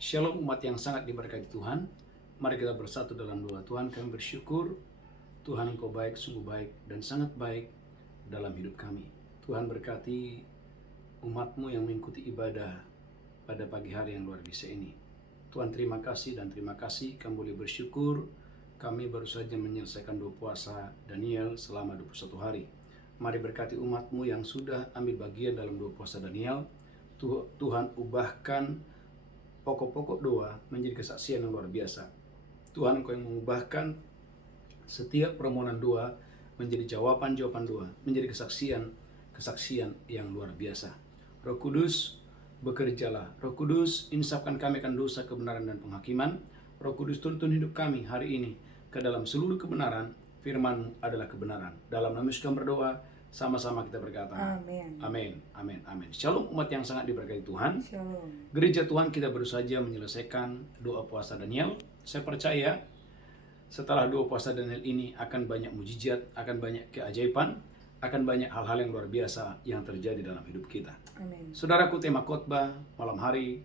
Shalom umat yang sangat diberkati Tuhan. Mari kita bersatu dalam doa. Tuhan, kami bersyukur Tuhan Engkau baik, sungguh baik dan sangat baik dalam hidup kami. Tuhan berkati umat-Mu yang mengikuti ibadah pada pagi hari yang luar biasa ini. Tuhan terima kasih dan terima kasih kami boleh bersyukur. Kami baru saja menyelesaikan doa puasa Daniel selama 21 hari. Mari berkati umat-Mu yang sudah ambil bagian dalam doa puasa Daniel. Tuhan ubahkan pokok-pokok doa menjadi kesaksian yang luar biasa. Tuhan, Engkau yang mengubahkan setiap permohonan doa menjadi jawaban-jawaban doa, menjadi kesaksian yang luar biasa. Roh Kudus, bekerjalah. Roh Kudus, insafkan kami akan dosa, kebenaran, dan penghakiman. Roh Kudus, tuntun hidup kami hari ini ke dalam seluruh kebenaran. Firman-Mu adalah kebenaran. Dalam nama Yesus kami berdoa, sama-sama kita berkata, Amin. Amin, amin, amin. Shalom umat yang sangat diberkati Tuhan. Shalom. Gereja Tuhan, kita baru saja menyelesaikan doa puasa Daniel. Saya percaya setelah doa puasa Daniel ini akan banyak mujizat, akan banyak keajaiban, akan banyak hal-hal yang luar biasa yang terjadi dalam hidup kita. Amin. Saudaraku, tema khotbah malam hari,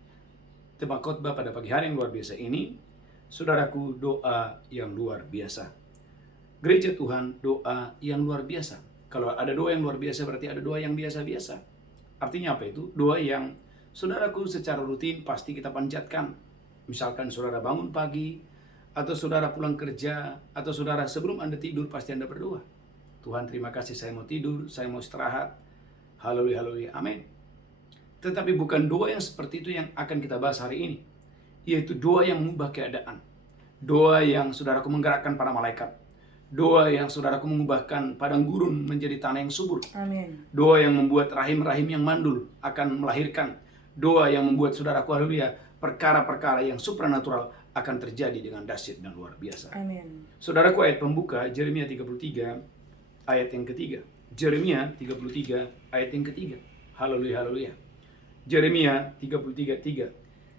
tema khotbah pada pagi hari yang luar biasa ini, saudaraku, doa yang luar biasa. Gereja Tuhan, doa yang luar biasa. Kalau ada doa yang luar biasa berarti ada doa yang biasa-biasa. Artinya apa itu? Doa yang saudaraku secara rutin pasti kita panjatkan. Misalkan saudara bangun pagi, atau saudara pulang kerja, atau saudara sebelum Anda tidur pasti Anda berdoa. Tuhan, terima kasih, saya mau tidur, saya mau istirahat. Haleluya, haleluya, amin. Tetapi bukan doa yang seperti itu yang akan kita bahas hari ini. Yaitu doa yang mengubah keadaan. Doa yang saudaraku menggerakkan para malaikat. Doa yang saudaraku mengubahkan padang gurun menjadi tanah yang subur. Amin. Doa yang membuat rahim-rahim yang mandul akan melahirkan. Doa yang membuat saudaraku, haleluya, perkara-perkara yang supranatural akan terjadi dengan dahsyat dan luar biasa. Amin. Saudaraku, ayat pembuka Yeremia 33 ayat yang ketiga. Yeremia 33 ayat yang ketiga. Haleluya, haleluya. Yeremia 33:3.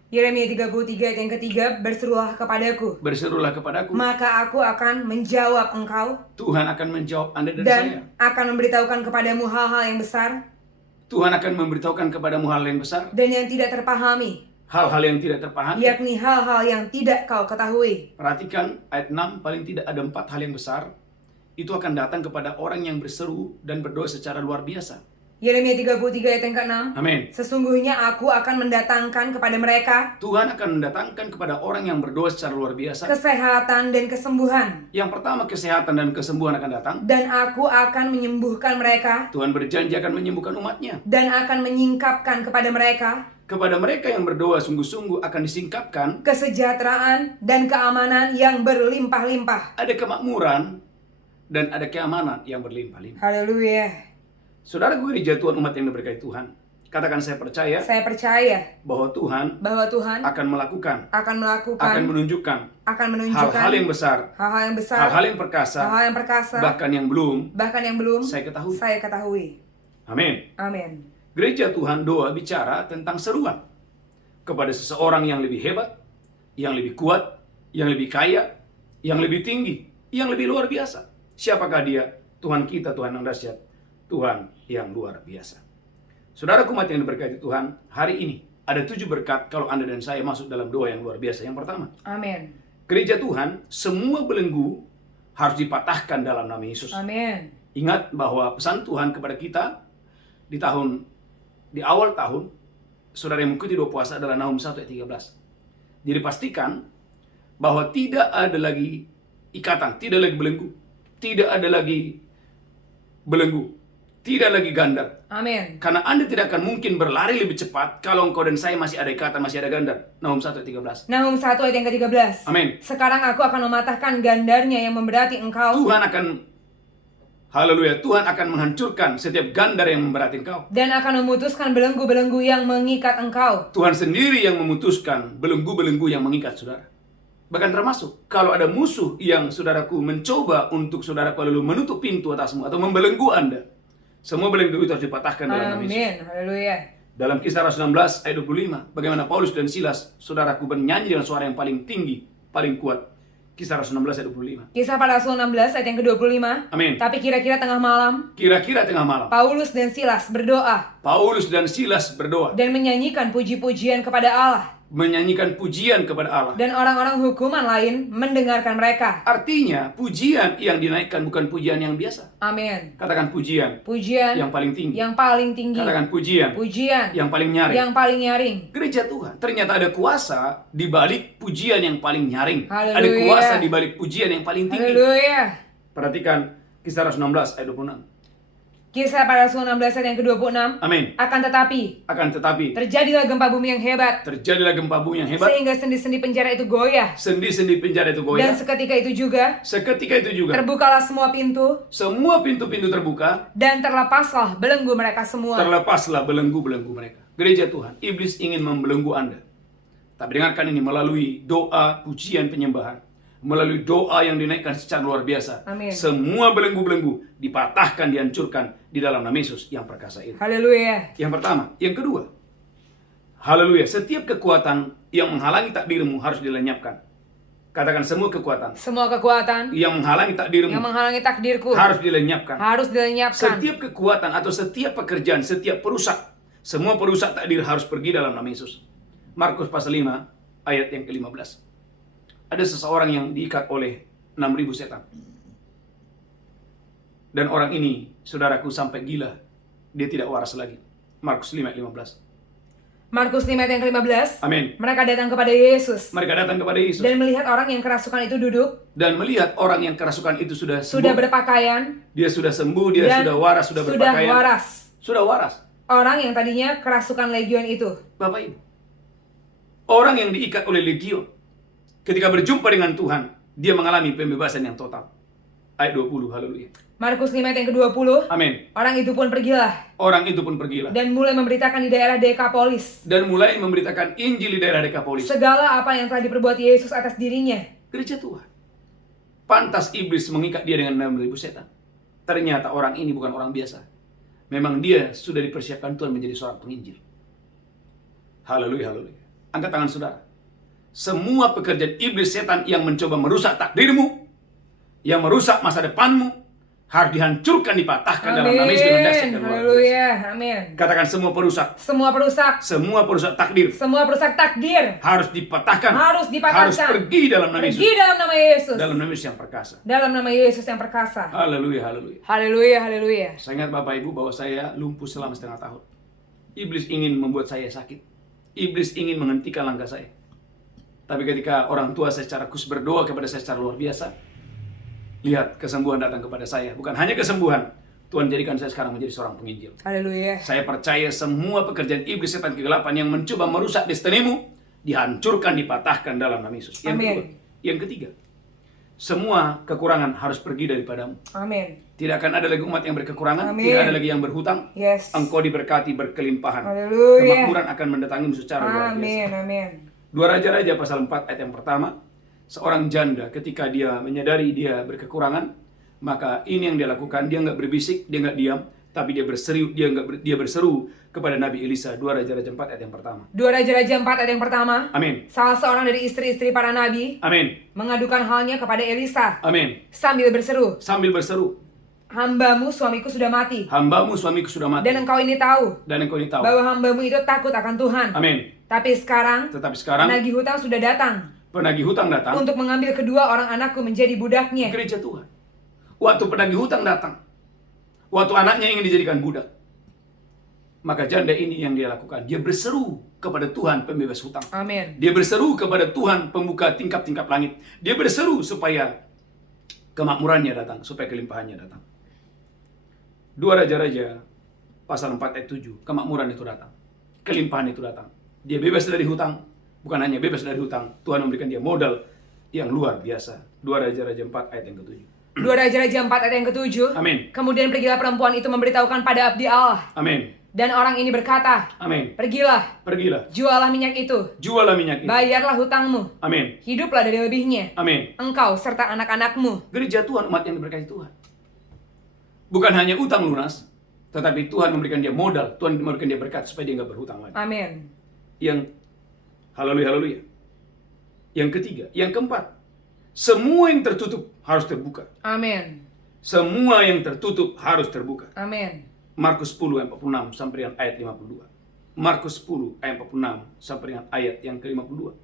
Yeremia 33 ayat yang ketiga, berserulah kepadaku, Berserulah kepadaku, maka aku akan menjawab engkau, Tuhan akan menjawab Anda dan dan saya. akan memberitahukan kepadamu hal-hal yang besar Tuhan akan memberitahukan kepadamu hal yang besar, dan yang tidak terpahami, hal-hal yang tidak terpahami. yakni hal-hal yang tidak kau ketahui. Perhatikan ayat 6, paling tidak ada 4 hal yang besar. Itu akan datang kepada orang yang berseru dan berdoa secara luar biasa. Yeremia 33 ayat yang ke-6, Amin. sesungguhnya aku akan mendatangkan kepada mereka Tuhan akan mendatangkan kepada orang yang berdoa secara luar biasa. kesehatan dan kesembuhan, Yang pertama, kesehatan dan kesembuhan akan datang. dan aku akan menyembuhkan mereka, Tuhan berjanji akan menyembuhkan umatnya. dan akan menyingkapkan kepada mereka Kepada mereka yang berdoa sungguh-sungguh akan disingkapkan. kesejahteraan dan keamanan yang berlimpah-limpah. Ada kemakmuran dan ada keamanan yang berlimpah-limpah. Haleluya. Saudara gereja Tuhan, umat yang diberkati Tuhan, katakan, saya percaya Saya percaya bahwa Tuhan bahwa Tuhan akan melakukan, akan akan menunjukkan menunjukkan hal-hal yang besar, hal-hal yang besar, hal-hal yang perkasa, hal-hal yang perkasa, bahkan yang belum saya ketahui. Amin. Amin. Gereja Tuhan, doa bicara tentang seruan kepada seseorang yang lebih hebat, yang lebih kuat, yang lebih kaya, yang lebih tinggi, yang lebih luar biasa. Siapakah dia? Tuhan kita, Tuhan yang dahsyat, Tuhan yang luar biasa. Saudaraku umat yang diberkati Tuhan, hari ini ada 7 berkat kalau Anda dan saya masuk dalam doa yang luar biasa. Yang pertama, Amin. gereja Tuhan, semua belenggu harus dipatahkan dalam nama Yesus. Amin. Ingat bahwa pesan Tuhan kepada kita di awal tahun, saudara yang mengikuti doa puasa adalah Nahum 1 ayat 13. Jadi pastikan bahwa tidak ada lagi ikatan, tidak lagi belenggu, tidak ada lagi belenggu, tidak lagi gandar. Amin. Karena Anda tidak akan mungkin berlari lebih cepat kalau engkau dan saya masih ada ikatan, masih ada gandar. Nahum 1 ayat 13. Nahum 1 ayat yang ke-13. Amin. Sekarang aku akan mematahkan gandarnya yang memberati engkau, Tuhan akan, haleluya, Tuhan akan menghancurkan setiap gandar yang memberati engkau. dan akan memutuskan belenggu-belenggu yang mengikat engkau. Tuhan sendiri yang memutuskan belenggu-belenggu yang mengikat saudara. Bahkan termasuk kalau ada musuh yang saudaraku mencoba untuk saudaraku lalu menutup pintu atasmu atau membelenggu Anda, semua belenggu itu harus dipatahkan dalam nama Yesus. Amin. Haleluya. Dalam Kisah Rasul 16 ayat 25, bagaimana Paulus dan Silas, saudaraku, bernyanyi dengan suara yang paling tinggi, paling kuat. Kisah Rasul 16 ayat 25. Kisah para Rasul 16 ayat yang ke-25. Amin. Tapi kira-kira tengah malam, Kira-kira tengah malam, Paulus dan Silas berdoa Paulus dan Silas berdoa dan menyanyikan puji-pujian kepada Allah. menyanyikan pujian kepada Allah. Dan orang-orang hukuman lain mendengarkan mereka. Artinya, pujian yang dinaikkan bukan pujian yang biasa. Amin. Katakan pujian Pujian yang paling tinggi. yang paling tinggi. Katakan pujian Pujian yang paling nyaring. yang paling nyaring. Gereja Tuhan, ternyata ada kuasa di balik pujian yang paling nyaring. Haleluya. Ada kuasa di balik pujian yang paling tinggi. Haleluya. Perhatikan Kisah Rasul 16 ayat 26. Kisah pada Rasul 16 ayat yang ke-26. Amin. Akan tetapi Terjadilah gempa bumi yang hebat, gempa bumi yang hebat. sehingga sendi-sendi penjara itu goyah. Sendi-sendi penjara itu Dan goyah. seketika itu juga terbukalah semua pintu, Semua pintu-pintu terbuka. dan terlepaslah belenggu mereka semua. Terlepaslah belenggu-belenggu mereka. Gereja Tuhan, iblis ingin membelenggu Anda. Tapi dengarkan ini melalui doa, pujian, penyembahan. Melalui doa yang dinaikkan secara luar biasa. Amin. Semua belenggu-belenggu dipatahkan, dihancurkan di dalam nama Yesus yang perkasa itu. Haleluya. Yang pertama. Yang kedua. Haleluya. Setiap kekuatan yang menghalangi takdirmu harus dilenyapkan. Katakan semua kekuatan Semua kekuatan yang menghalangi takdirmu yang menghalangi takdirku harus dilenyapkan. harus dilenyapkan. Setiap kekuatan atau setiap pekerjaan, setiap perusak, semua perusak takdir harus pergi dalam nama Yesus. Markus pasal 5 ayat yang ke-15. Ada seseorang yang diikat oleh 6.000 setan. Dan orang ini, saudaraku, sampai gila. Dia tidak waras lagi. Markus 5 ayat 15. Markus 5 ayat yang ke-15. Amin. Mereka datang kepada Yesus Mereka datang kepada Yesus. dan melihat orang yang kerasukan itu duduk, Dan melihat orang yang kerasukan itu sudah sembuh. sudah berpakaian, Dia sudah sembuh, dia dan sudah waras, sudah berpakaian. Sudah waras. Orang yang tadinya kerasukan legion itu. Bapak Ibu. Orang yang diikat oleh legion. Ketika berjumpa dengan Tuhan, dia mengalami pembebasan yang total. Ayat 20, haleluya. Markus 5 ayat yang ke-20. Amin. Orang itu pun pergilah Orang itu pun pergilah. dan mulai memberitakan di daerah Dekapolis Dan mulai memberitakan Injil di daerah Dekapolis. segala apa yang telah diperbuat Yesus atas dirinya. Gereja Tuhan. Pantas iblis mengikat dia dengan 6.000 setan. Ternyata orang ini bukan orang biasa. Memang dia sudah dipersiapkan Tuhan menjadi seorang penginjil. Haleluya, haleluya. Angkat tangan saudara. Semua pekerjaan iblis setan yang mencoba merusak takdirmu, yang merusak masa depanmu, harus dihancurkan, dipatahkan dalam nama Yesus dengan dahsyat dan luar biasa. Haleluya. Amin. Katakan semua perusak. Semua perusak. Semua perusak takdir Semua perusak takdir harus dipatahkan. harus dipatahkan. Harus pergi dalam nama Yesus. Pergi dalam nama Yesus. Dalam nama Yesus yang perkasa. Dalam nama Yesus yang perkasa. Haleluya, haleluya. Haleluya, haleluya. Saya ingat Bapak Ibu bahwa saya lumpuh selama setengah tahun. Iblis ingin membuat saya sakit. Iblis ingin menghentikan langkah saya. Tapi ketika orang tua saya secara khusus berdoa kepada saya secara luar biasa, lihat kesembuhan datang kepada saya. Bukan hanya kesembuhan, Tuhan jadikan saya sekarang menjadi seorang penginjil. Haleluya. Saya percaya semua pekerjaan iblis setan kegelapan yang mencoba merusak destinimu dihancurkan, dipatahkan dalam nama Yesus. Yang Amin. kedua, yang ketiga, semua kekurangan harus pergi daripadamu. Amin. Tidak akan ada lagi umat yang berkekurangan, Amin. tidak ada lagi yang berhutang. Yes. Engkau diberkati berkelimpahan. Haleluya. Kemakmuran akan mendatangimu secara luar biasa. Amin, amin. 2 Raja-Raja pasal 4 ayat yang pertama. Seorang janda ketika dia menyadari dia berkekurangan, maka ini yang dia lakukan. Dia nggak berbisik, dia nggak diam, tapi dia berseru kepada Nabi Elisa. 2 Raja-Raja 4 ayat yang pertama. 2 Raja-Raja 4 ayat yang pertama. Amin. Salah seorang dari istri-istri para nabi Amin. mengadukan halnya kepada Elisa Amin. sambil berseru, Sambil berseru, hambamu suamiku sudah mati. hambamu suamiku sudah mati. Dan engkau ini tahu Dan engkau ini tahu. bahwa hambamu itu takut akan Tuhan. Amin. Tapi sekarang Tetapi sekarang penagih hutang sudah datang penagih hutang datang. untuk mengambil kedua orang anakku menjadi budaknya. Gereja Tuhan. Waktu penagih hutang datang, waktu anaknya ingin dijadikan budak, maka janda ini yang dia lakukan. Dia berseru kepada Tuhan pembebas hutang. Amin. Dia berseru kepada Tuhan pembuka tingkap-tingkap langit. Dia berseru supaya kemakmurannya datang, supaya kelimpahannya datang. 2 Raja-Raja pasal 4 ayat 7, kemakmuran itu datang, kelimpahan itu datang. Dia bebas dari hutang. Bukan hanya bebas dari hutang, Tuhan memberikan dia modal yang luar biasa. 2 Raja-Raja 4 ayat yang ke-7. 2 Raja-Raja 4 ayat yang ke-7. Amin. Kemudian pergilah perempuan itu memberitahukan pada abdi Allah. Amin. Dan orang ini berkata, Amin. pergilah, Pergilah, jualah minyak itu, jualah minyak itu. bayarlah hutangmu, Amin. hiduplah dari lebihnya, Amin. engkau serta anak-anakmu. Gereja Tuhan, umat yang diberkati Tuhan. Bukan hanya utang lunas, tetapi Tuhan memberikan dia modal, Tuhan memberikan dia berkat supaya dia nggak berhutang lagi. Amin. Yang haleluya, haleluya. Yang ketiga, yang keempat, semua yang tertutup harus terbuka. Amin. Semua yang tertutup harus terbuka. Amin. Markus 10 ayat 46 sampai dengan ayat 52. Markus 10 ayat 46 sampai dengan ayat yang ke-52.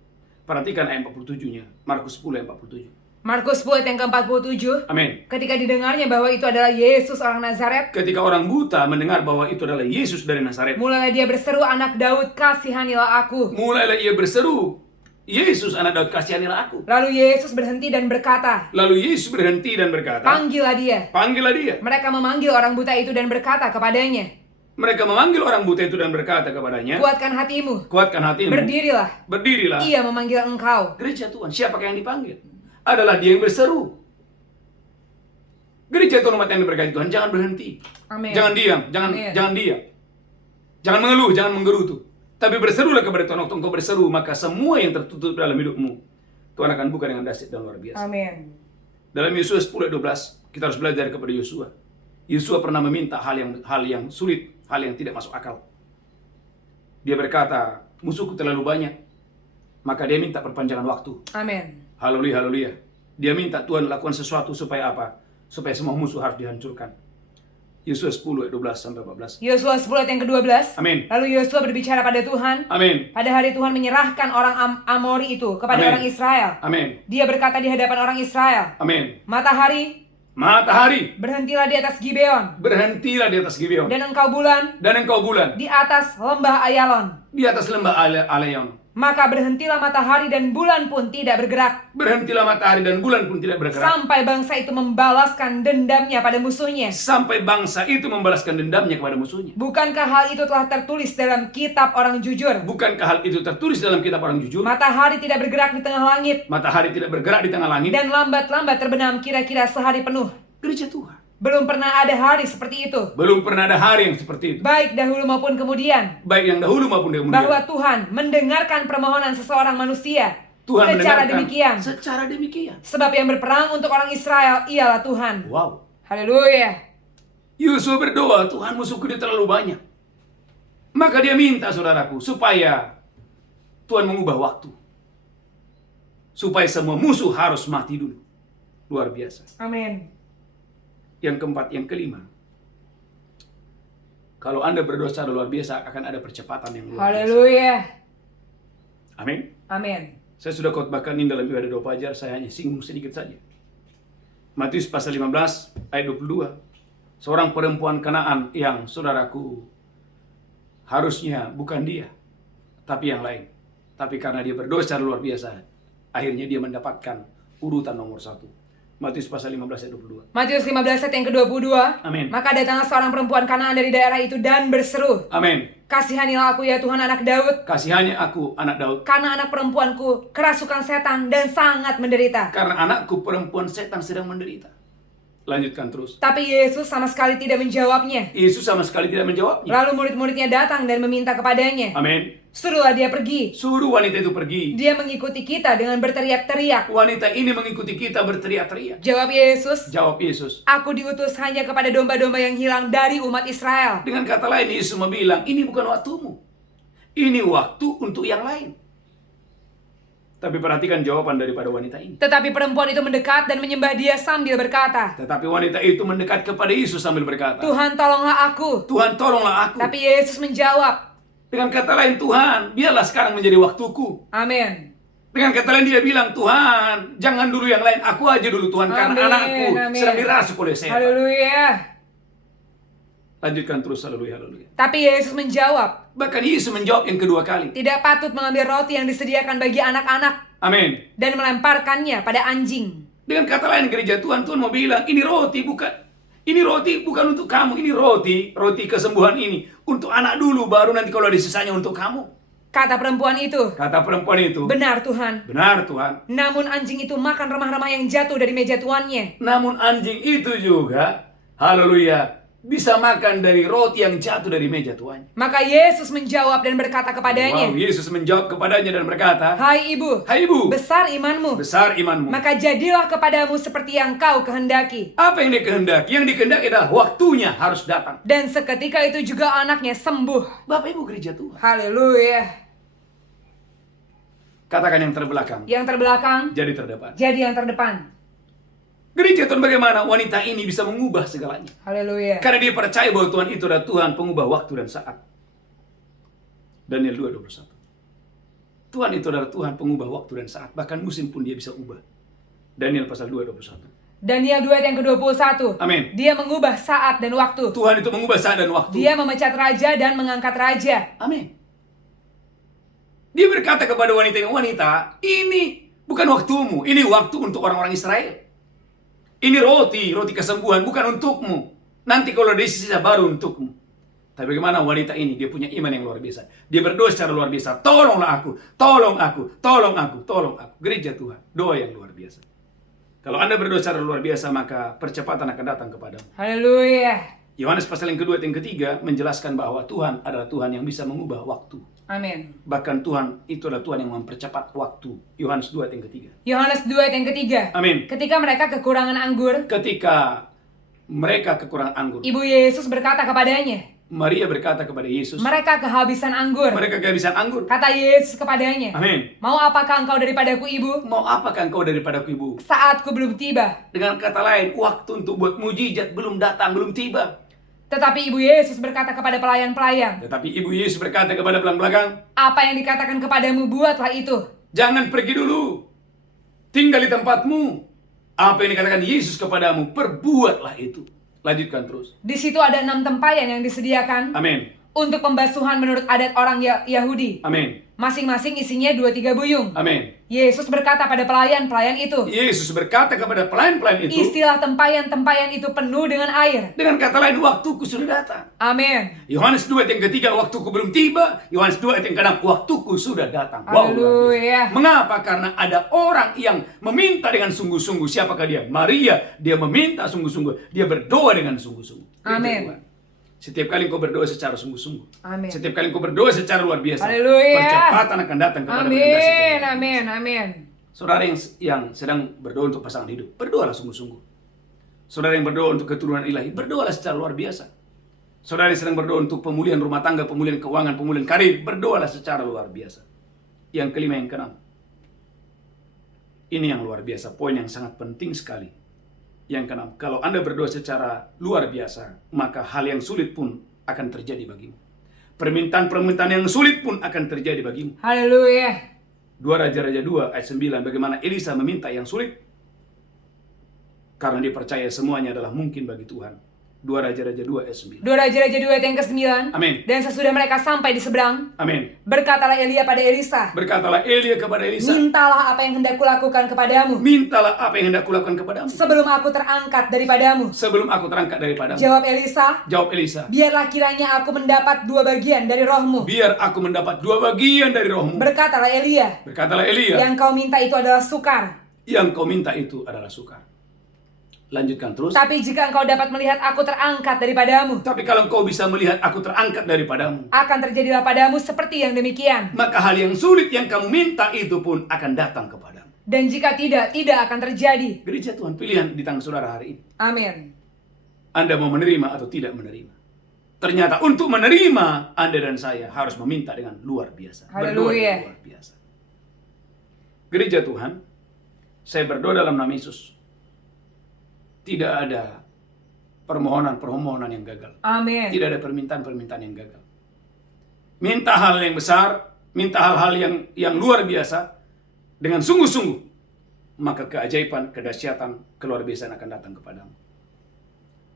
Perhatikan ayat 47-nya. Markus 10 ayat 47. Markus 10 ayat yang ke-47. Amin. Ketika didengarnya bahwa itu adalah Yesus orang Nazaret, Ketika orang buta mendengar bahwa itu adalah Yesus dari Nazaret, mulailah dia berseru, "Anak Daud, kasihanilah aku." mulailah ia berseru, "Yesus anak Daud, kasihanilah aku." Lalu Yesus berhenti dan berkata, Lalu Yesus berhenti dan berkata, "Panggillah dia." "Panggillah dia." Mereka memanggil orang buta itu dan berkata kepadanya, Mereka memanggil orang buta itu dan berkata kepadanya, "Kuatkan hatimu, "Kuatkan hatimu, berdirilah. berdirilah." Ia memanggil engkau." Gereja Tuhan, siapakah yang dipanggil? Adalah dia yang berseru. Gereja Tuhan, umat yang diberkati Tuhan, jangan berhenti. Amin. Jangan diam, Amin. jangan diam. Jangan mengeluh, jangan menggerutu. Tapi berserulah kepada Tuhan. Waktu engkau berseru, maka semua yang tertutup dalam hidupmu, Tuhan akan buka dengan dahsyat dan luar biasa. Amin. Dalam Yosua 10 ayat 12, kita harus belajar kepada Yosua. Yosua pernah meminta hal yang sulit, hal yang tidak masuk akal. Dia berkata, "Musuhku terlalu banyak." Maka dia minta perpanjangan waktu. Amin. Haleluya, haleluya. Dia minta Tuhan lakukan sesuatu supaya apa? Supaya semua musuh harus dihancurkan. Yosua 10 ayat 12 sampai 14. Yosua 10 ayat yang ke-12. Amin. Lalu Yosua berbicara pada Tuhan. Amin. Pada hari Tuhan menyerahkan orang Amori itu kepada Amin. orang Israel. Amin. Dia berkata di hadapan orang Israel, Amin. "Matahari, Matahari, berhentilah di atas Gibeon, berhentilah di atas Gibeon. dan engkau bulan Dan engkau bulan, di atas lembah Ayalon. di atas lembah Alayon. Maka berhentilah matahari dan bulan pun tidak bergerak, Berhentilah matahari dan bulan pun tidak bergerak. sampai bangsa itu membalaskan dendamnya pada musuhnya. Sampai bangsa itu membalaskan dendamnya kepada musuhnya. Bukankah hal itu telah tertulis dalam kitab orang jujur? Bukankah hal itu tertulis dalam kitab orang jujur? Matahari tidak bergerak di tengah langit, Matahari tidak bergerak di tengah langit. dan lambat-lambat terbenam kira-kira sehari penuh. Gereja Tuhan, Belum pernah ada hari seperti itu, belum pernah ada hari yang seperti itu. baik dahulu maupun kemudian, Baik yang dahulu maupun yang bahwa kemudian. Tuhan mendengarkan permohonan seseorang manusia Tuhan secara mendengarkan demikian. secara demikian. Sebab yang berperang untuk orang Israel ialah Tuhan. Wow. Haleluya. Yosua berdoa, "Tuhan, musuhku dia terlalu banyak." Maka dia minta, saudaraku, supaya Tuhan mengubah waktu. Supaya semua musuh harus mati dulu. Luar biasa. Amin. Yang keempat, yang kelima. Kalau Anda berdosa luar biasa, akan ada percepatan yang luar biasa. Haleluya. Amin. Amin. Saya sudah khotbahkan ini dalam ibadah doa fajar, saya hanya singgung sedikit saja. Matius pasal 15 ayat 22. Seorang perempuan Kanaan yang, saudaraku, harusnya bukan dia, tapi yang lain. Tapi karena dia berdosa luar biasa, akhirnya dia mendapatkan urutan nomor 1. Matius pasal 15 ayat 22. Matius 15 ayat yang ke-22. Amin. Maka datanglah seorang perempuan Kanaan dari daerah itu dan berseru, Amin. "Kasihanilah aku ya Tuhan, anak Daud, Kasihani aku, anak Daud, karena anak perempuanku kerasukan setan dan sangat menderita." karena anakku perempuan setan sedang menderita. Lanjutkan terus. Tapi Yesus sama sekali tidak menjawabnya. Yesus sama sekali tidak menjawabnya. Lalu murid-muridnya datang dan meminta kepadanya, Amin. "Suruhlah dia pergi. Suruh wanita itu pergi. Dia mengikuti kita dengan berteriak-teriak." Wanita ini mengikuti kita berteriak-teriak. Jawab Yesus, Jawab Yesus. "Aku diutus hanya kepada domba-domba yang hilang dari umat Israel." Dengan kata lain, Yesus bilang, ini bukan waktumu. Ini waktu untuk yang lain. Tapi perhatikan jawaban daripada wanita ini. Tetapi perempuan itu mendekat dan menyembah dia sambil berkata, Tetapi wanita itu mendekat kepada Yesus sambil berkata, "Tuhan, tolonglah aku." Tuhan, tolonglah aku. Tapi Yesus menjawab, Dengan kata lain, Tuhan, biarlah sekarang menjadi waktuku. amin. Dengan kata lain dia bilang, Tuhan, jangan dulu yang lain, aku aja dulu Tuhan, karena Amin, anakku amin. sedang dirasuk oleh setan. Haleluya. Lanjutkan terus, haleluya, haleluya. Tapi Yesus menjawab, Bahkan Yesus menjawab yang kedua kali. "Tidak patut mengambil roti yang disediakan bagi anak-anak Amin. dan melemparkannya pada anjing." Dengan kata lain, gereja Tuhan mau bilang, ini roti bukan untuk kamu, ini roti kesembuhan ini untuk anak dulu, baru nanti kalau ada sisanya untuk kamu. Kata perempuan itu, Kata perempuan itu, "Benar Tuhan." benar Tuhan. Namun anjing itu makan remah-remah yang jatuh dari meja tuannya. Namun anjing itu juga, haleluya, bisa makan dari roti yang jatuh dari meja tuannya. Maka Yesus menjawab dan berkata kepadanya, Wow, Yesus menjawab kepadanya dan berkata, "Hai ibu, hai ibu, besar imanmu. besar imanmu. Maka jadilah kepadamu seperti yang kau kehendaki." Apa yang dia kehendaki? Yang dikehendaki adalah waktunya harus datang. Dan seketika itu juga anaknya sembuh. Bapak Ibu gereja Tuhan. Haleluya. Katakan yang terbelakang, Yang terbelakang jadi terdepan. jadi yang terdepan. Gereja Tuhan, bagaimana wanita ini bisa mengubah segalanya? Haleluya. Karena dia percaya bahwa Tuhan itu adalah Tuhan pengubah waktu dan saat. Daniel 2:21. Tuhan itu adalah Tuhan pengubah waktu dan saat. Bahkan musim pun dia bisa ubah. Daniel pasal 2:21. Daniel 2 ayat yang ke-21. Amin. Dia mengubah saat dan waktu. Tuhan itu mengubah saat dan waktu. Dia memecat raja dan mengangkat raja. Amin. Dia berkata kepada wanita, ini bukan waktumu. Ini waktu untuk orang-orang Israel. Ini roti kesembuhan, bukan untukmu. Nanti kalau ada sisa baru untukmu. Tapi bagaimana wanita ini? Dia punya iman yang luar biasa. Dia berdoa secara luar biasa. Tolonglah aku, tolong aku, tolong aku, tolong aku. Gereja Tuhan, doa yang luar biasa. Kalau Anda berdoa secara luar biasa, maka percepatan akan datang kepadamu. Haleluya. Yohanes pasal yang kedua dan yang ketiga menjelaskan bahwa Tuhan adalah Tuhan yang bisa mengubah waktu. Amin. Bahkan Tuhan itu adalah Tuhan yang mempercepat waktu. Yohanes 2 ayat yang ketiga. Yohanes 2 ayat yang ketiga. Amin. Ketika mereka kekurangan anggur, Ketika mereka kekurangan anggur, Ibu Yesus berkata kepadanya, Maria berkata kepada Yesus, mereka kehabisan anggur. mereka kehabisan anggur. Kata Yesus kepadanya, Amin. mau apakah engkau daripadaku, Ibu? Mau apakah engkau daripadaku, Ibu? Saatku belum tiba. Dengan kata lain, waktu untuk buat mujizat belum datang, belum tiba. Tetapi Ibu Yesus berkata kepada pelayan-pelayan, Tetapi Ibu Yesus berkata kepada belakang, apa yang dikatakan kepadamu, buatlah itu. jangan pergi dulu. Tinggal di tempatmu. Apa yang dikatakan Yesus kepadamu, perbuatlah itu. Lanjutkan terus. Di situ ada 6 tempayan yang disediakan Amin. untuk pembasuhan menurut adat orang Yahudi. Amin. Masing-masing isinya 2-3 buyung. Amin. Yesus berkata pada pelayan-pelayan itu, Yesus berkata kepada pelayan-pelayan itu, istilah tempayan-tempayan itu penuh dengan air. dengan kata lain, waktuku sudah datang. Amin. Yohanes 2 ayat yang ketiga, waktuku belum tiba. Yohanes 2 ayat yang ke-6, waktuku sudah datang. Wow, luar biasa. Haleluya. Mengapa? Karena ada orang yang meminta dengan sungguh-sungguh. Siapakah dia? Maria. Dia meminta sungguh-sungguh. Dia berdoa dengan sungguh-sungguh. Amin. Tuhan. Setiap kali engkau berdoa secara sungguh-sungguh. Amin. Setiap kali engkau berdoa secara luar biasa. Haleluya. Percepatan akan datang kepada Amin. Amin. Amin. Saudara yang sedang berdoa untuk pasangan hidup, berdoalah sungguh-sungguh. Saudara yang berdoa untuk keturunan ilahi, berdoalah secara luar biasa. Saudara yang sedang berdoa untuk pemulihan rumah tangga, pemulihan keuangan, pemulihan karir, berdoalah secara luar biasa. Yang kelima, yang keenam. Ini yang luar biasa, poin yang sangat penting sekali. Yang keenam, kalau Anda berdoa secara luar biasa, maka hal yang sulit pun akan terjadi bagimu. Permintaan-permintaan yang sulit pun akan terjadi bagimu. Haleluya. 2 Raja-Raja 2 ayat 9, bagaimana Elisa meminta yang sulit. Karena dia percaya semuanya adalah mungkin bagi Tuhan. 2 Raja-Raja 2 ayat 9. 2 Raja-Raja 2 ayat yang ke-9. Amin. Dan sesudah mereka sampai di seberang, Amin. berkatalah Elia pada Elisa, Berkatalah Elia kepada Elisa, mintalah apa yang hendak kulakukan kepadamu, mintalah apa yang hendak kulakukan kepadamu sebelum aku terangkat daripadamu. sebelum aku terangkat daripadamu. Jawab Elisa, Jawab Elisa, biarlah kiranya aku mendapat 2 bagian dari rohmu. biar aku mendapat 2 bagian dari rohmu. Berkatalah Elia, Berkatalah Elia, yang kau minta itu adalah sukar. yang kau minta itu adalah sukar. Lanjutkan terus. Tapi jika engkau dapat melihat aku terangkat daripadamu, Tapi kalau engkau bisa melihat aku terangkat daripadamu, akan terjadilah padamu seperti yang demikian. maka hal yang sulit yang kamu minta itu pun akan datang kepadamu. Dan jika tidak, tidak akan terjadi. Gereja Tuhan, pilihan di tangan saudara hari ini. Amin. Anda mau menerima atau tidak menerima. Ternyata untuk menerima, Anda dan saya harus meminta dengan luar biasa. Berdoa Haleluya. dengan luar biasa. Gereja Tuhan, saya berdoa dalam nama Yesus. Tidak ada permohonan-permohonan yang gagal. Amin. Tidak ada permintaan-permintaan yang gagal. Minta hal yang besar, minta hal-hal yang luar biasa dengan sungguh-sungguh, maka keajaiban, kedahsyatan, keluar biasaan akan datang kepadamu.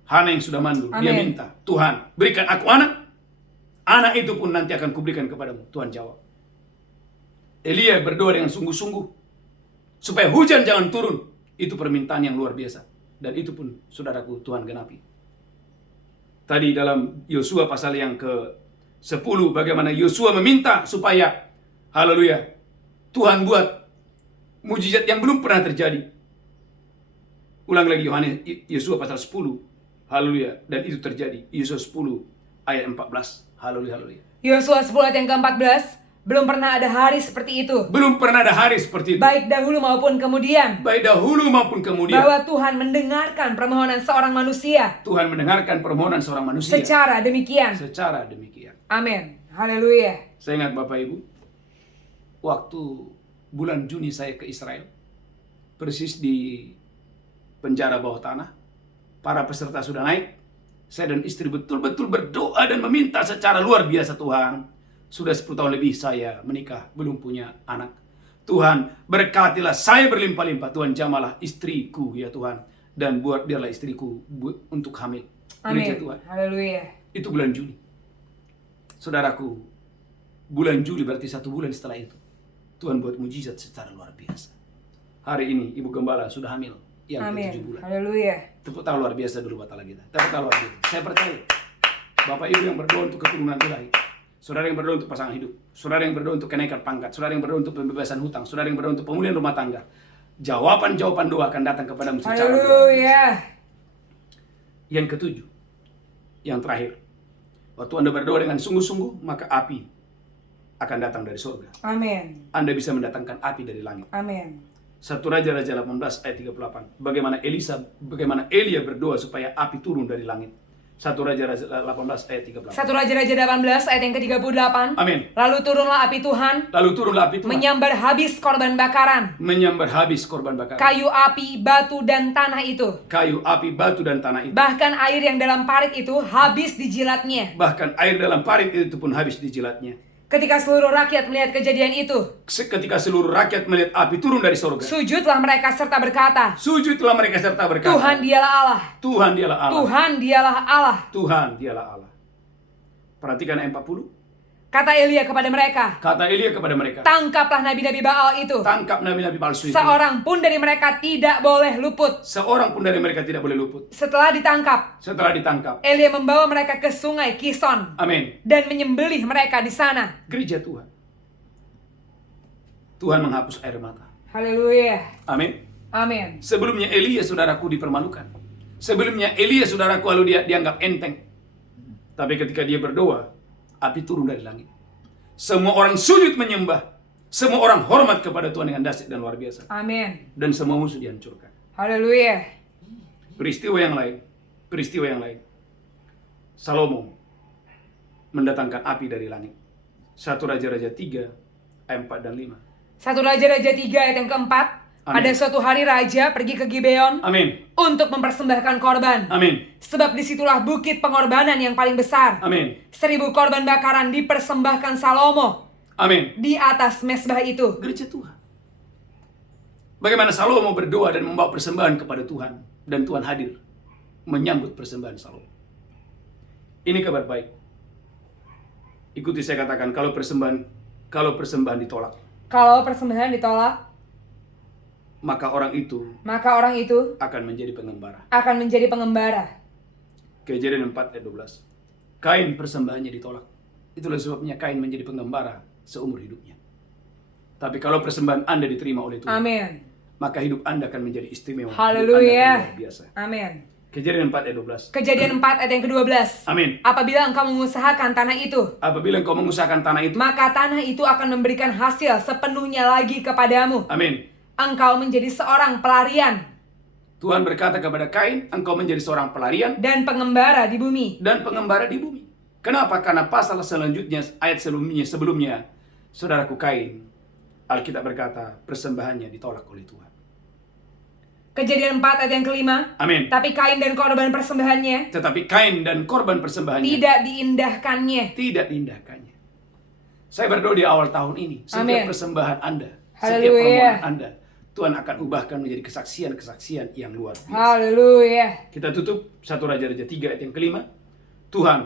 Hana yang sudah mandul, dia Amin. minta, Tuhan, berikan aku anak. Anak itu pun nanti akan kuberikan kepadamu. Tuhan jawab. Elia berdoa dengan sungguh-sungguh supaya hujan jangan turun. Itu permintaan yang luar biasa. Dan itu pun, saudaraku, Tuhan genapi. Tadi dalam Yosua pasal yang ke-10, bagaimana Yosua meminta supaya, haleluya, Tuhan buat mujizat yang belum pernah terjadi. Ulang lagi Yosua pasal 10, haleluya, dan itu terjadi. Yosua 10 ayat 14, haleluya, haleluya. Yosua 10 ayat yang ke-14, belum pernah ada hari seperti itu, Belum pernah ada hari seperti itu. baik dahulu maupun kemudian, Baik dahulu maupun kemudian. bahwa Tuhan mendengarkan permohonan seorang manusia Tuhan mendengarkan permohonan seorang manusia. secara demikian. Secara demikian. Amin. Haleluya. Saya ingat Bapak Ibu, waktu bulan Juni saya ke Israel, persis di penjara bawah tanah, para peserta sudah naik, saya dan istri betul-betul berdoa dan meminta secara luar biasa, Tuhan, Sudah 10 tahun lebih saya menikah, belum punya anak. Tuhan, berkatilah saya berlimpah-limpah. Tuhan, jamalah istriku ya Tuhan. Dan biarlah istriku untuk hamil. Gereja Amin. Tuhan. Haleluya. Itu bulan Juli. Saudaraku, bulan Juli berarti 1 bulan setelah itu. Tuhan buat mujizat secara luar biasa. Hari ini Ibu Gembala sudah hamil yang Amin. ke-7 bulan. Haleluya. Tepuk tangan luar biasa dulu buat Allah kita. Tepuk tangan luar biasa. Saya percaya. Bapak Ibu yang berdoa untuk keturunan ilahi. Saudara yang berdoa untuk pasangan hidup. Saudara yang berdoa untuk kenaikan pangkat. Saudara yang berdoa untuk pembebasan hutang. Saudara yang berdoa untuk pemulihan rumah tangga. Jawaban-jawaban doa akan datang kepadamu secara luar biasa. Haleluya. Yang ke-7. Yang terakhir. Waktu Anda berdoa dengan sungguh-sungguh, maka api akan datang dari surga. Amin. Anda bisa mendatangkan api dari langit. Amin. 1 Raja-Raja 18 ayat 38. Bagaimana Elia berdoa supaya api turun dari langit. 1 Raja-Raja 18 ayat 38. 1 Raja-Raja 18 ayat yang ke-38. Amin. Lalu turunlah api Tuhan, Lalu turunlah api Tuhan. menyambar habis korban bakaran, Menyambar habis korban bakaran. kayu api, batu, dan tanah itu. Kayu, api, batu, dan tanah itu. Bahkan air yang dalam parit itu habis dijilatnya. Bahkan air dalam parit itu pun habis dijilatnya. Ketika seluruh rakyat melihat kejadian itu, Ketika seluruh rakyat melihat api turun dari surga, sujudlah mereka serta berkata, sujudlah mereka serta berkata, Tuhan dialah Allah. Tuhan dialah Allah. Tuhan dialah Allah. Tuhan dialah Allah. Perhatikan ayat 40. Kata Elia kepada mereka, Kata Elia kepada mereka, tangkaplah nabi-nabi Baal itu. tangkap nabi-nabi palsu itu. Seorang pun dari mereka tidak boleh luput. Seorang pun dari mereka tidak boleh luput. Setelah ditangkap, Setelah ditangkap. Elia membawa mereka ke sungai Kison Amin. dan menyembelih mereka di sana. Gereja Tuhan. Tuhan menghapus air mata. Haleluya. Amin. Amin. Sebelumnya Elia saudaraku dipermalukan. Sebelumnya Elia saudaraku lalu dia dianggap enteng. Tapi ketika dia berdoa, api turun dari langit. Semua orang sujud menyembah. Semua orang hormat kepada Tuhan dengan dahsyat dan luar biasa. Amin. Dan semua musuh dihancurkan. Haleluya. Peristiwa yang lain. Salomo mendatangkan api dari langit. 1 Raja-Raja 3 ayat 4 dan 5. 1 Raja-Raja 3 ayat yang keempat. Amin. Pada suatu hari raja pergi ke Gibeon Amin. untuk mempersembahkan korban. Amin. Sebab disitulah bukit pengorbanan yang paling besar. Amin. 1000 korban bakaran dipersembahkan Salomo Amin. di atas mezbah itu. Gereja Tuhan. Bagaimana Salomo berdoa dan membawa persembahan kepada Tuhan. Dan Tuhan hadir menyambut persembahan Salomo. Ini kabar baik. Ikuti saya katakan, kalau persembahan ditolak, Kalau persembahan ditolak, maka orang itu maka orang itu akan menjadi pengembara. akan menjadi pengembara. Kejadian 4 ayat 12. Kain persembahannya ditolak. Itulah sebabnya Kain menjadi pengembara seumur hidupnya. Tapi kalau persembahan Anda diterima oleh Tuhan, Amin. maka hidup Anda akan menjadi istimewa. Hidup Haleluya. Anda akan luar biasa. Amin. Kejadian 4 ayat 12. Kejadian 4 ayat yang ke-12. Amin. Apabila engkau mengusahakan tanah itu, Apabila engkau mengusahakan tanah itu, maka tanah itu akan memberikan hasil sepenuhnya lagi kepadamu. amin. Engkau menjadi seorang pelarian Tuhan berkata kepada Kain, engkau menjadi seorang pelarian dan pengembara di bumi. dan pengembara di bumi. Kenapa? Karena pasal selanjutnya, ayat sebelumnya, saudaraku Kain, Alkitab berkata, persembahannya ditolak oleh Tuhan. Kejadian 4 ayat yang ke-5. Amin. Tapi Kain dan korban persembahannya Tetapi Kain dan korban persembahannya tidak diindahkannya. tidak diindahkannya. Saya berdoa di awal tahun ini, setiap Amin. persembahan Anda, setiap Haleluya. permohonan Anda, Tuhan akan ubahkan menjadi kesaksian-kesaksian yang luar biasa. Haleluya. Kita tutup 1 Raja-Raja 3 ayat yang ke-5. Tuhan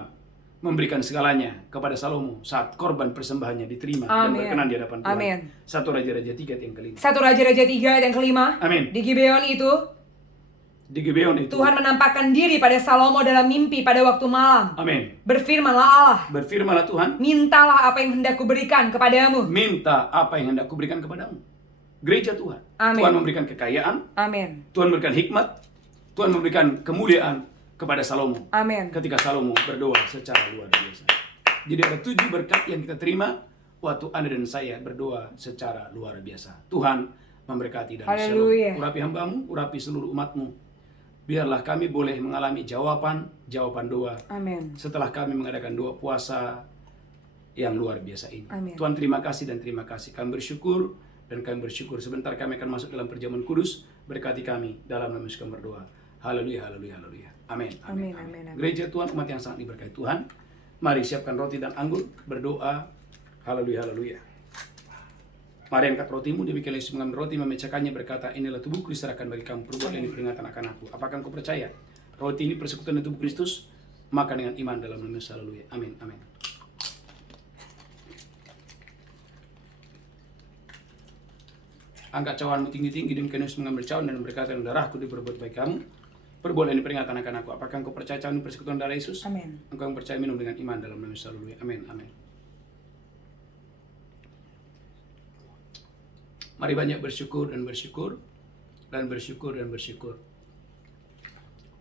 memberikan segalanya kepada Salomo saat korban persembahannya diterima dan Amin. berkenan di hadapan Tuhan. Amin. 1 Raja-Raja 3 ayat yang ke-5. 1 Raja-Raja 3 ayat yang ke-5. Amin. Di Gibeon itu, Di Gibeon itu, Tuhan menampakkan diri pada Salomo dalam mimpi pada waktu malam. amin. Berfirmanlah Allah, Berfirmanlah Tuhan, mintalah apa yang hendak kuberikan kepadamu. minta apa yang hendak kuberikan kepadamu. Gereja Tuhan. Amin. Tuhan memberikan kekayaan, Amin. Tuhan memberikan hikmat, Tuhan memberikan kemuliaan kepada Salomo. Amin. Ketika Salomo berdoa secara luar biasa. Jadi ada 7 berkat yang kita terima waktu Anda dan saya berdoa secara luar biasa. Tuhan memberkati dan Haleluya. shalom. Urapi hambamu, urapi seluruh umatmu. Biarlah kami boleh mengalami jawaban doa Amin. setelah kami mengadakan doa puasa yang luar biasa ini. Amin. Tuhan terima kasih dan terima kasih. Kami bersyukur dan kami bersyukur. Sebentar kami akan masuk dalam perjamuan kudus. Berkati kami dalam nama Yesus kami berdoa. Haleluya, haleluya, haleluya. Amin. Amin, amin, amin. Gereja Tuhan, umat yang sangat diberkati Tuhan. Mari siapkan roti dan anggur, berdoa Haleluya, haleluya. Mari angkat rotimu, demikian Yesus mengambil roti, memecahkannya, berkata, inilah tubuhku diserahkan bagi kamu, perbuat ini peringatan akan aku. Apakah engkau percaya? Roti ini persekutuan dengan tubuh Kristus, makan dengan iman dalam nama Yesus. Haleluya. Amin, amin. Angkat cawanmu tinggi-tinggi, demikian Yesus mengambil cawan dan berkata, darahku diperbuat bagi kamu, perbuat ini peringatan akan aku. Apakah engkau percaya cawan ini persekutuan darah Yesus? Amin. Engkau yang percaya minum dengan iman dalam nama Yesus. Haleluya. Amin, amin. Mari banyak bersyukur dan bersyukur dan bersyukur dan bersyukur.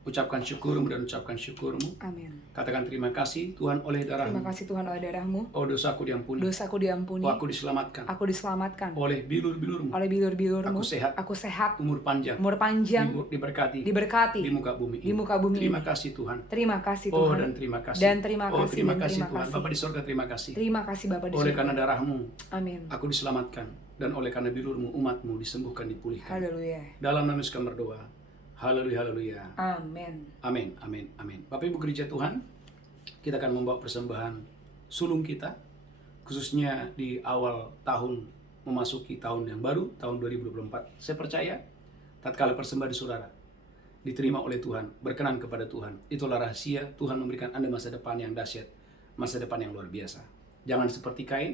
Ucapkan syukurmu dan ucapkan syukurmu. Amin. Katakan terima kasih Tuhan oleh darahmu. Terima kasih Tuhan oleh darahmu. Oh, dosaku diampuni. Dosaku diampuni. Oh, aku diselamatkan. Aku diselamatkan. Oleh bilur-bilurmu. Oleh bilur-bilurmu. Aku sehat. Aku sehat. Umur panjang. Umur panjang. Diberkati. Diberkati. Di muka bumi. Di muka bumi. Terima kasih Tuhan. Terima kasih Oh, Tuhan. dan terima kasih. Dan terima Oh, kasih. terima Dan kasih terima Tuhan. kasih. Bapa di sorga, terima kasih. Terima kasih Bapa di Oleh surga. karena darahmu, Amin. aku diselamatkan. Dan oleh karena bilurmu, umatmu disembuhkan, dipulihkan. Haleluya. Dalam nama Yesus kami berdoa. Haleluya, haleluya. Amin. Amin, amin, amin. Bapak Ibu gereja Tuhan, kita akan membawa persembahan sulung kita, khususnya di awal tahun memasuki tahun yang baru, tahun 2024. Saya percaya, tatkala persembahan saudara diterima oleh Tuhan, berkenan kepada Tuhan, itulah rahasia Tuhan memberikan Anda masa depan yang dahsyat, masa depan yang luar biasa. Jangan seperti Kain.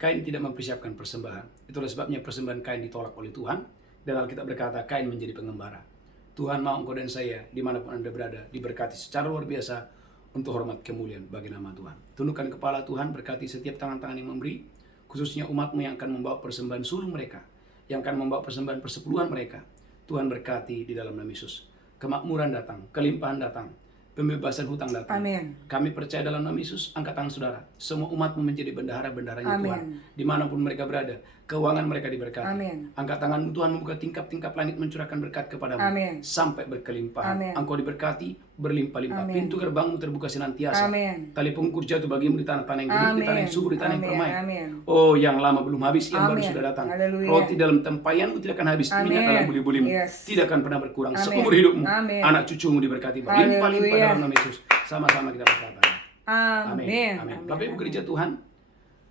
Kain tidak mempersiapkan persembahan. Itulah sebabnya persembahan Kain ditolak oleh Tuhan, dan Alkitab berkata Kain menjadi pengembara. Tuhan mau engkau dan saya, dimanapun Anda berada, diberkati secara luar biasa untuk hormat kemuliaan bagi nama Tuhan. Tundukkan kepala Tuhan, berkati setiap tangan-tangan yang memberi, khususnya umatmu yang akan membawa persembahan sulung mereka, yang akan membawa persembahan persepuluhan mereka. Tuhan berkati di dalam nama Yesus. Kemakmuran datang, kelimpahan datang, pembebasan hutang datang. Amin. Kami percaya dalam nama Yesus, angkat tangan saudara. Semua umatmu menjadi bendahara-bendaharanya Amin. Tuhan. Dimanapun mereka berada, keuangan mereka diberkati. Amin. Angkat tanganmu, Tuhan membuka tingkap-tingkap langit, mencurahkan berkat kepadamu. Amin. Sampai berkelimpahan. Amin. Engkau diberkati, berlimpah-limpah. Amin. Pintu gerbangmu terbuka senantiasa. Amin. Tali pengukur jatuh bagimu di tanah-tanah yang gembur, di tanah yang subur, di tanah yang Amin. permai. Amin. Oh, yang lama belum habis, yang baru Amin. sudah datang. Haleluya. Roti dalam tempayanmu tidak akan habis, Amin. minyak dalam buli-bulimu Yes. tidak akan pernah berkurang. Amin. Seumur hidupmu, Amin. anak cucumu diberkati berlimpah-limpah Haleluya. dalam nama Yesus. Sama-sama kita berkata. Amin. Amin. Bapak Ibu gereja Tuhan,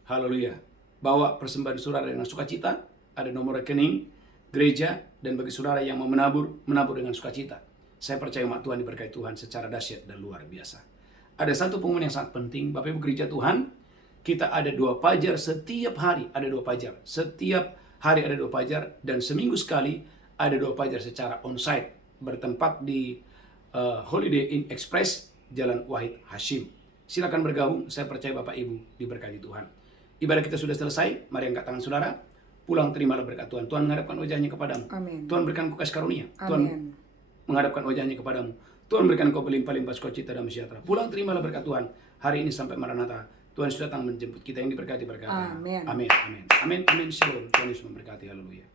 haleluya. Bawa persembahan saudara dengan sukacita. Ada nomor rekening gereja, dan bagi saudara yang mau menabur dengan sukacita. Saya percaya umat Tuhan diberkati Tuhan secara dahsyat dan luar biasa. Ada satu pengumuman yang sangat penting, Bapak Ibu gereja Tuhan. Kita ada 2 fajar setiap hari, ada 2 fajar. Setiap hari ada 2 fajar, dan seminggu sekali ada 2 fajar secara onsite, bertempat di Holiday Inn Express, Jalan Wahid Hashim. Silakan bergabung, saya percaya Bapak Ibu diberkati Tuhan. Ibadah kita sudah selesai, mari angkat tangan saudara. Pulang terimalah berkat Tuhan. Tuhan menghadapkan wajahnya kepadamu. Amin. Tuhan berikan kau kasih karunia. Amin. Tuhan menghadapkan wajahnya kepadamu. Tuhan berikan kau berlimpah-limpah sukacita dan sejahtera. Pulang terimalah berkat Tuhan. Hari ini sampai Maranatha. Tuhan sudah datang menjemput kita yang diberkati berkata. Amin. Amin. Amin. Amin. Amin. Shalom. Tuhan Yesus memberkati. Haleluya.